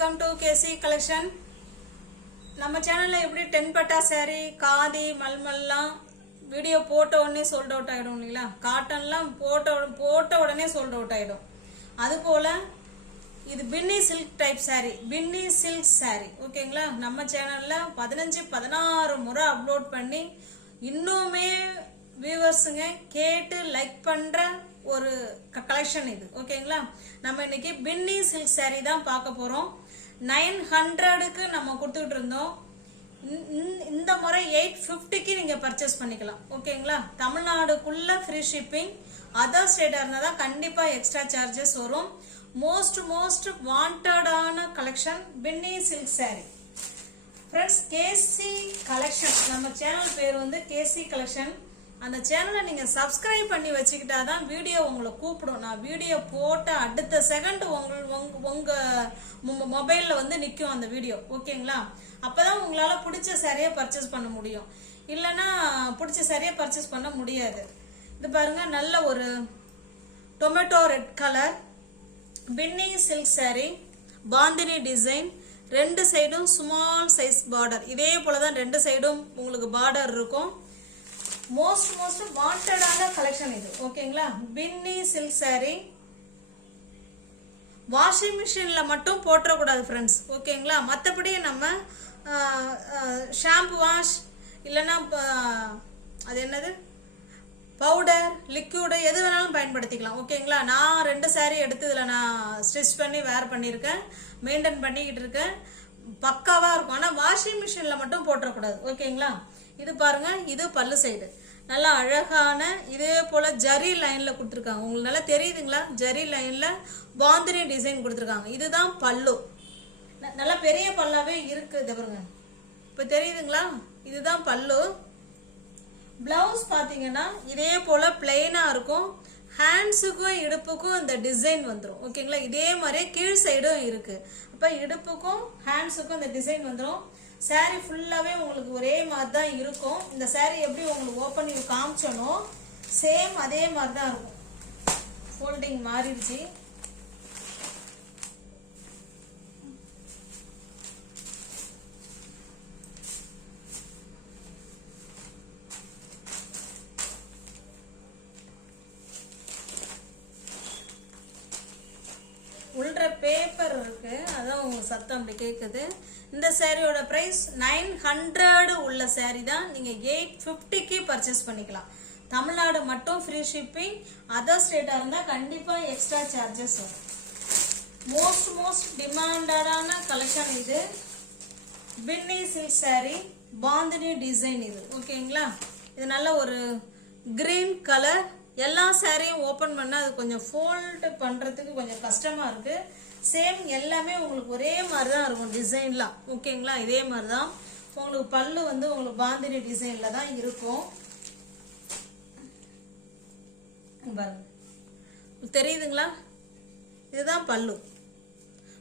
welcome to KC collection. நம்ம சேனல்ல எப்படி 10 பட்டா saree காதி மல்மல்லாம் வீடியோ போட்ட உடனே sold out ஆயிடும் இல்லீங்களா? காட்டன்லாம் போட்ட உடனே sold out ஆயிடும். அதுபோல இது பின்னி silk type saree, பின்னி silk saree. ஓகேங்களா? நம்ம சேனல்ல 15-16 முறை அப்லோட் பண்ணி இன்னுமே வியூவர்ஸ்ங்க கேட்டு லைக் பண்ற ஒரு கலெக்ஷன் இது. ஓகேங்களா? நம்ம இன்னைக்கு பின்னி சில்க் saree தான் பார்க்க போறோம். 900க்கு நம்ம கொடுத்துட்டு இருந்தோம். இந்த முறை 850க்கு நீங்க பர்ச்சேஸ் பண்ணிக்கலாம். ஓகேங்களா? தமிழ்நாடுக்குள்ள ஃப்ரீ ஷிப்பிங், அதர் ஸ்டேட்டா இருந்தா தான் கண்டிப்பா எக்ஸ்ட்ரா சார்ஜஸ் வரும். மோஸ்ட் வாண்டடான கலெக்ஷன் பின்னி சில்க் saree. ஃப்ரெண்ட்ஸ், கேசி கலெக்ஷன் நம்ம சேனல் பேர் வந்து கேசி கலெக்ஷன். அந்த சேனலை நீங்க சப்ஸ்கிரைப் பண்ணி வச்சுக்கிட்டாதான் வீடியோ உங்களை கூப்பிடும். நான் வீடியோ போட்ட அடுத்த செகண்ட் உங்க மொபைல்ல வந்து நிக்கும் அந்த வீடியோ. ஓகேங்களா? அப்பதான் உங்களால பிடிச்ச சாரியை பர்ச்சேஸ் பண்ண முடியும். இல்லைன்னா பிடிச்ச சாரியை பர்ச்சேஸ் பண்ண முடியாது. இது பாருங்க, நல்ல ஒரு டொமேட்டோ ரெட் கலர் பின்னி சில்க் saree, பாந்தினி டிசைன். ரெண்டு சைடும் ஸ்மால் சைஸ் பார்டர். இதே போலதான் ரெண்டு சைடும் உங்களுக்கு பார்டர் இருக்கும். மோஸ்ட் வாண்டடான கலெக்ஷன் இது. ஓகேங்களா? பின்னி சில்க் saree. வாஷிங் மிஷின்ல மட்டும் போட்டக்கூடாது ஃப்ரெண்ட்ஸ். ஓகேங்களா? மற்றபடி நம்ம ஷாம்பு வாஷ் இல்லைன்னா அது என்னது பவுடர் லிக்விடு எது வேணாலும் பயன்படுத்திக்கலாம். ஓகேங்களா? நான் 2 saree எடுத்து இதில் நான் ஸ்டிச் பண்ணி வேர் பண்ணியிருக்கேன், மெயின்டைன் பண்ணிக்கிட்டு இருக்கேன். பக்காவா இருக்கும். ஆனால் வாஷிங் மிஷின்ல மட்டும் போட்டக்கூடாது. ஓகேங்களா? இது பாருங்க, இது பல்லு சைடு நல்லா அழகான இதே போல ஜரி லைன்ல கொடுத்துருக்காங்க. உங்களுக்கு நல்லா தெரியுதுங்களா? ஜரி லைன்ல பாந்தினி டிசைன் கொடுத்துருக்காங்க. இதுதான் பல்லு. நல்லா பெரிய பல்லாவே இருக்கு. இதை பாருங்க, இப்ப தெரியுதுங்களா? இதுதான் பல்லு. பிளவுஸ் பாத்தீங்கன்னா இதே போல பிளெயினா இருக்கும். ஹேண்ட்ஸுக்கும் இடுப்புக்கும் இந்த டிசைன் வந்துடும். ஓகேங்களா? இதே மாதிரி கீழ் சைடும் இருக்கு. அப்ப இடுப்புக்கும் ஹேண்ட்ஸுக்கும் இந்த டிசைன் வந்துடும். saree ஃபுல்லாவே உங்களுக்கு ஒரே மாதிரி தான் இருக்கும். இந்த saree எப்படி உங்களுக்கு ஓப்பன் பண்ணி காமிச்சனோ சேம் அதே மாதிரி தான் இருக்கும். ஃபோல்டிங் மாறிடுச்சு. உள்ள பேப்பர் இருக்கு, அதான் உங்க சத்தம் அப்படி கேக்குது. இந்த சாரியோட பிரைஸ் 900 உள்ள saree தான் நீங்க 850க்கு பர்ச்சேஸ் பண்ணிக்கலாம். தமிழ்நாடு மட்டும் ஃப்ரீ ஷிப்பிங், அதர் ஸ்டேட்டா இருந்தா கண்டிப்பா எக்ஸ்ட்ரா சார்ஜஸ் வரும். மோஸ்ட் டிமாண்டடான கலெக்ஷன் இது. பின்னி சில்க் saree, பாந்தினி டிசைன் இது. ஓகேங்களா? இது நல்ல ஒரு கிரீன் கலர். எல்லா சாரியும் ஓபன் பண்ணா அது கொஞ்சம் ஃபோல்ட் பண்றதுக்கு கொஞ்சம் கஷ்டமா இருக்கு. சேம் எல்லாமே உங்களுக்கு ஒரே மாதிரி தான் இருக்கும் டிசைன்லாம். ஓகேங்களா? இதே மாதிரி தான் உங்களுக்கு பல்லு வந்து உங்களுக்கு பாந்தினி டிசைன்ல தான் இருக்கும். பாருங்க, தெரியுதுங்களா? இதுதான் பல்லு.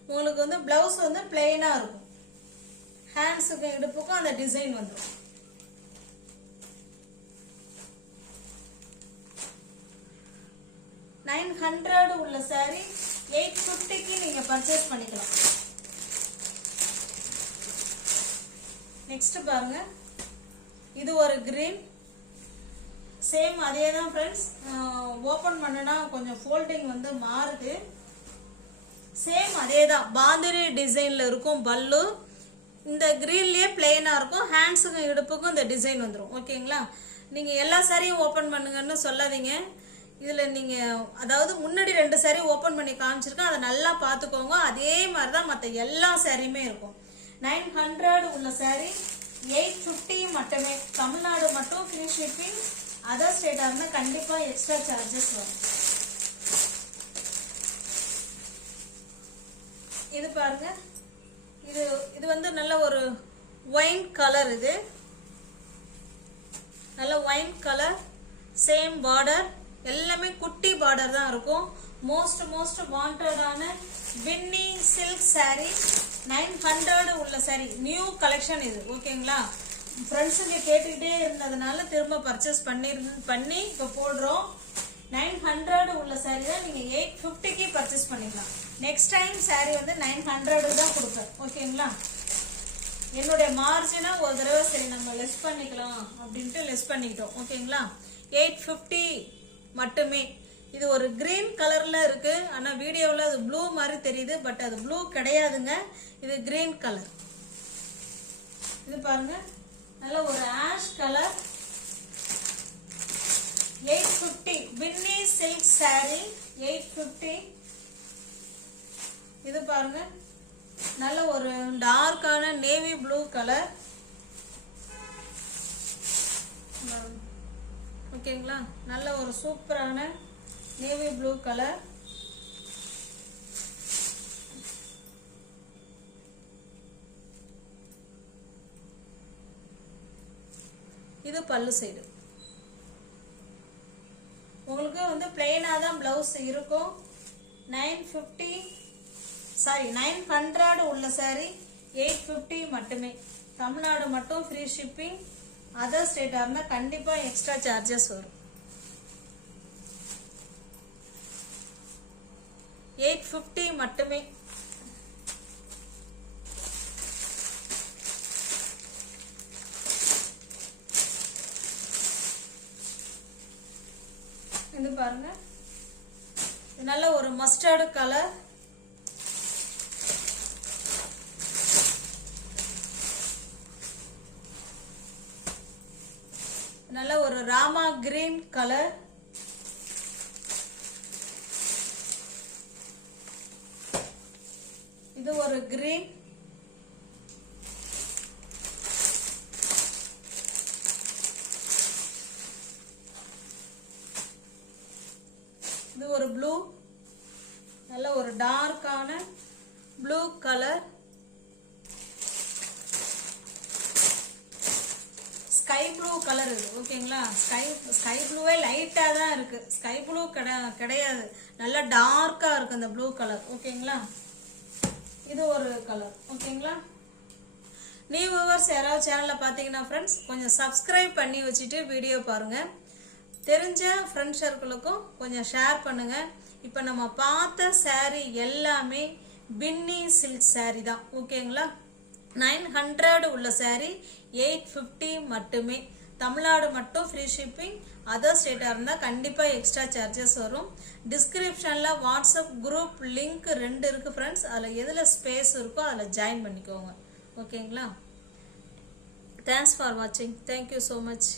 உங்களுக்கு வந்து பிளவுஸ் வந்து பிளெயினா இருக்கும். ஹேண்ட்ஸுக்கும் இடுப்புக்கும் அந்த டிசைன் வந்துடும். $900 உள்ள saree 850க்கு நீங்க பர்ச்சேஸ் பண்ணிக்கலாம். நெக்ஸ்ட் பாருங்க, இது ஒரு கிரீன். சேம் அதே தான் ஃப்ரெண்ட்ஸ். ஓபன் பண்ணனா கொஞ்சம் ஃபோல்டிங் வந்து மாறுது. சேம் அதே தான் பாந்தினி டிசைன்ல இருக்கும் பல்லு. இந்த கிரீன்லயே பிளெயினா இருக்கும். ஹேண்ட்ஸுக்கும் இடுப்புக்கும் இந்த டிசைன் வந்துடும். ஓகேங்களா? நீங்க எல்லா சாரியும் ஓபன் பண்ணுங்கன்னு சொல்லாதீங்க. இதுல நீங்க அதாவது முன்னாடி 2 saree ஓபன் பண்ணி காமிச்சிருக்கேன், அதை நல்லா பாத்துக்கோங்க. அதே மாதிரிதான் மத்த எல்லா சாரியுமே இருக்கும். 900 உள்ள saree 850 மட்டுமே. தமிழ்நாடு மட்டும் ஃப்ரீ ஷிப்பிங், அதர் ஸ்டேட்டா இருந்தா கண்டிப்பா எக்ஸ்ட்ரா சார்ஜஸ் வரும். இது பாருங்க, இது வந்து நல்ல ஒரு ஒயின் கலர். இது நல்ல ஒயின் கலர், சேம் பார்டர், எல்லாமே குட்டி பார்டர் தான் இருக்கும். மோஸ்ட் வாண்டடான பின்னி சில்க் saree 900 உள்ள saree. நியூ கலெக்ஷன் இது. ஓகேங்களா? ஃப்ரெண்ட்ஸுங்க கேட்டுக்கிட்டே இருந்ததுனால திரும்ப பர்ச்சேஸ் பண்ணி இப்ப போடுறோம். 900 உள்ள saree தான் நீங்க 850க்கு பர்ச்சேஸ் அட்ஜஸ்ட் பண்ணிக்கலாம். நெக்ஸ்ட் டைம் saree வந்து 900 தான் கொடுப்பேன். ஓகேங்களா? என்னுடைய மார்ஜினை ஒரு தடவை சரி நம்ம லெஸ் பண்ணிக்கலாம் அப்படின்ட்டு லெஸ் பண்ணிக்கிட்டோம். ஓகேங்களா? 850 மட்டுமே. இது ஒரு கிரீன் கலர்ல இருக்கு. ஆனா வீடியோவில் அது ப்ளூ மாதிரி தெரியுது. பட் அது ப்ளூ கிடையாதுங்க. இது கிரீன் கலர். இது பாருங்க, நல்ல ஒரு ஆஷ் கலர். 850 பின்னி சில்க் saree 850. இது பாருங்க, நல்ல ஒரு டார்க்கான நேவி ப்ளூ கலர். ஓகேங்களா? நல்ல ஒரு சூப்பரான நேவி ப்ளூ கலர். இது பல்லு சைடு. உங்களுக்கு வந்து பிளெயினா தான் பிளவுஸ் இருக்கும். 900 உள்ள saree 850 மட்டுமே. தமிழ்நாடு மட்டும் ஃப்ரீ ஷிப்பிங். அதர் ஸ்டேட்டா இருந்தா கண்டிப்பா எக்ஸ்ட்ரா சார்ஜஸ் வரும். 850 மட்டுமே. இது பாருங்க, நல்ல ஒரு மஸ்டர்டு கலர். நல்ல ஒரு ராமா கிரீன் கலர். இது ஒரு கிரீன். இது ஒரு ப்ளூ. நல்ல ஒரு டார்க்கான blue colour. Sky blue colour இது. ஓகேங்களா? ஸ்கை ப்ளூவே லைட்டா தான் இருக்கு. ஸ்கை ப்ளூ கிடையாது, நல்ல டார்க்கா இருக்கு அந்த ப்ளூ கலர். ஓகேங்களா? இது ஒரு கலர். ஓகேங்களா? நியூ வியூவர்ஸ் யாராவது சேனல்ல பாத்தீங்கன்னா ஃப்ரெண்ட்ஸ் கொஞ்சம் சப்ஸ்கிரைப் பண்ணி வச்சுட்டு வீடியோ பாருங்க. தெரிஞ்ச ஃப்ரெண்ட் சர்க்கிளுக்கும் கொஞ்சம் ஷேர் பண்ணுங்க. இப்போ நம்ம பார்த்த saree எல்லாமே பின்னி சில்க் saree தான். ஓகேங்களா? 900 உள்ள saree 850 மட்டுமே. தமிழ்நாடு மட்டும் ஃப்ரீ ஷிப்பிங். அதர் ஸ்டேட்டா இருந்தா கண்டிப்பா எக்ஸ்ட்ரா சார்ஜஸ் வரும். டிஸ்கிரிப்ஷன்ல வாட்ஸ்அப் குரூப் லிங்க் 2 இருக்கு ஃப்ரெண்ட்ஸ். அதுல எதுல ஸ்பேஸ் இருக்கோ அதுல ஜாயின் பண்ணிக்கோங்க. ஓகேங்களா? தேங்க்ஸ் ஃபார் வாட்சிங். Thank you so much.